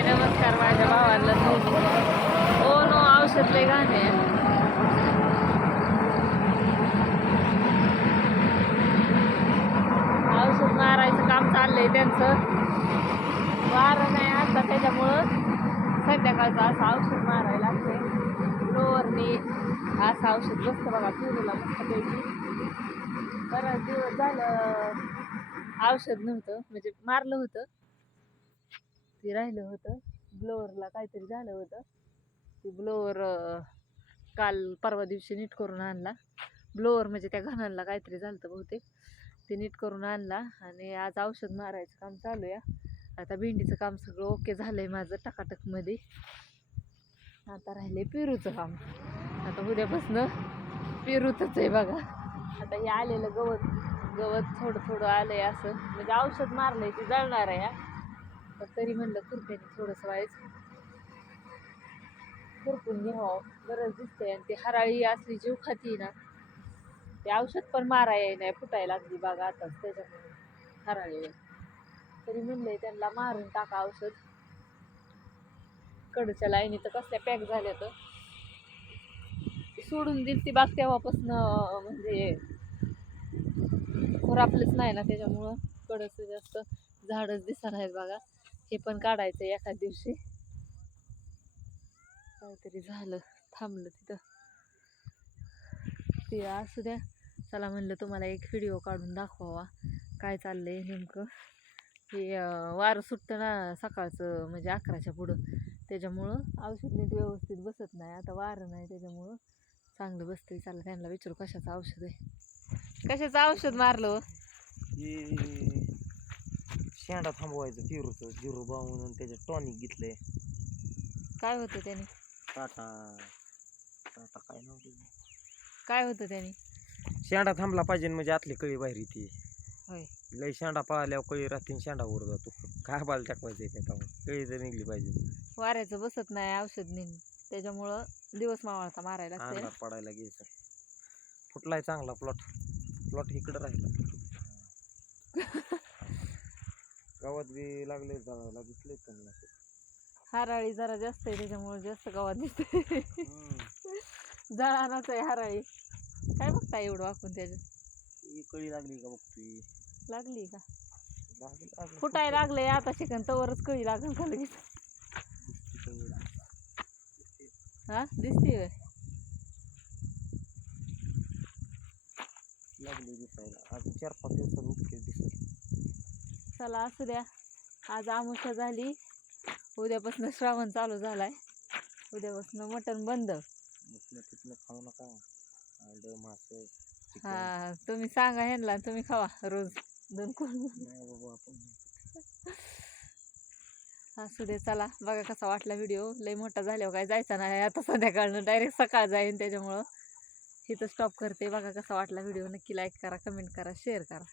हाय नमस्कार माझ्या भावाला ओ नो औषध लय घाण आहे. औषध मारायचं काम चाललंय त्यांचं. वारं नाही आता त्याच्यामुळं संध्याकाळचं असं औषध मारायला लागते. फ्लोअरनी असं औषध बसतं बघा पिरूला मस्तपैकी. बराच दिवस झालं औषध नव्हतं म्हणजे मारलं होतं ते राहिलं होतं. ब्लोअरला काहीतरी झालं होतं ते ब्लोअर काल परवा दिवशी नीट करून आणला. ब्लोअर म्हणजे त्या घाणाला काहीतरी झालं होतं बहुतेक ते नीट करून आणला आणि आज औषध मारायचं काम चालू आहे. आता भेंडीचं काम सगळं ओके झालंय माझं टकाटकमध्ये. आता राहिले पेरूचं काम. आता उद्यापासून पेरूचंच आहे बघा. आता हे आलेलं गवत थोडं थोडं आलंय असं म्हणजे औषध मारलंय ते जळणार आहे. पण तरी म्हणलं खुरप्याने थोडंसं व्हायचं खुरपून घ्यावं गरज दिसते. आणि ती हराळी असली जीव खाती ना ते औषध पण माराय नाही फुटायला लागली बागा आताच त्याच्यामुळे हराळीवर. तरी म्हणलंय त्यांना मारून टाका औषध. कडच्या लाईनी तर कसल्या पॅक झाल्या तर सोडून दिली ती बाग तेव्हापासून म्हणजे खुरापलंच नाही ना त्याच्यामुळं कडचं जास्त झाडच दिसत आहेत बघा. हे पण काढायचं एखाद दिवशी. काहीतरी झालं थांबलं तिथं ते असू द्या. चला म्हणलं तुम्हाला एक व्हिडिओ काढून दाखवावा काय चाललंय नेमकं. हे वारं सुटतं ना सकाळचं म्हणजे 11च्या पुढं त्याच्यामुळं औषध नीट व्यवस्थित बसत नाही. आता वारं नाही त्याच्यामुळं चांगलं बसतंय. चला त्यांना विचारू कशाचं औषध आहे. कशाचं औषध मारलं शेंडा थांबवायचं पेरूचं जिरू बावून त्याचे टॉनिक घेतलंय. काय होतं त्याने टाटा टाटा काय नव्हतं काय होतं त्याने शेंडा थांबला पाहिजे म्हणजे आतली कळी बाहेर येते. होय लई शेंडा पळाल्यावर कळी राहते शेंडा वर जातो. काय बाल टाकवायचं त्याच्यावर कळी तर निघली पाहिजे. वाऱ्याचं बसत नाही औषध नेहमी त्याच्यामुळं दिवस मावळता मारायला लागतंय. अंधार पडायला घ्यायचं. फुटलाय चांगला प्लॉट इकडं राहिला. गावात बी लागले जायला दिसले त्यांना. हराळी जरा जास्त आहे त्याच्यामुळे जास्त गावात दिसते. जळानाच आहे हराळी. काय बघता एवढं वाकून त्याच्यात कळी लागली का बघतोय. लागली का लागली फुटाय लागलंय आता शिकन तवरच कळी लागल का लगेच. हा दिसते लागली दिसायला. अजून 4-5 दिवसात उठके दिसेल. चला असू द्या. आज आमुषा झाली. उद्यापासून श्रावण चालू झालाय. उद्यापासून मटण बंद. तिथनं खाऊ नका अंड मासे. हा तुम्ही सांगा ह्यांना तुम्ही खावा रोज 2 कोण. असू दे चला बघा कसा वाटला व्हिडिओ. लय मोठा झाल्यावर काय जायचा नाही आता संध्याकाळनं डायरेक्ट सकाळ जाईन त्याच्यामुळं इथं स्टॉप करते. बघा कसा वाटला व्हिडिओ नक्की लाईक करा कमेंट करा शेअर करा.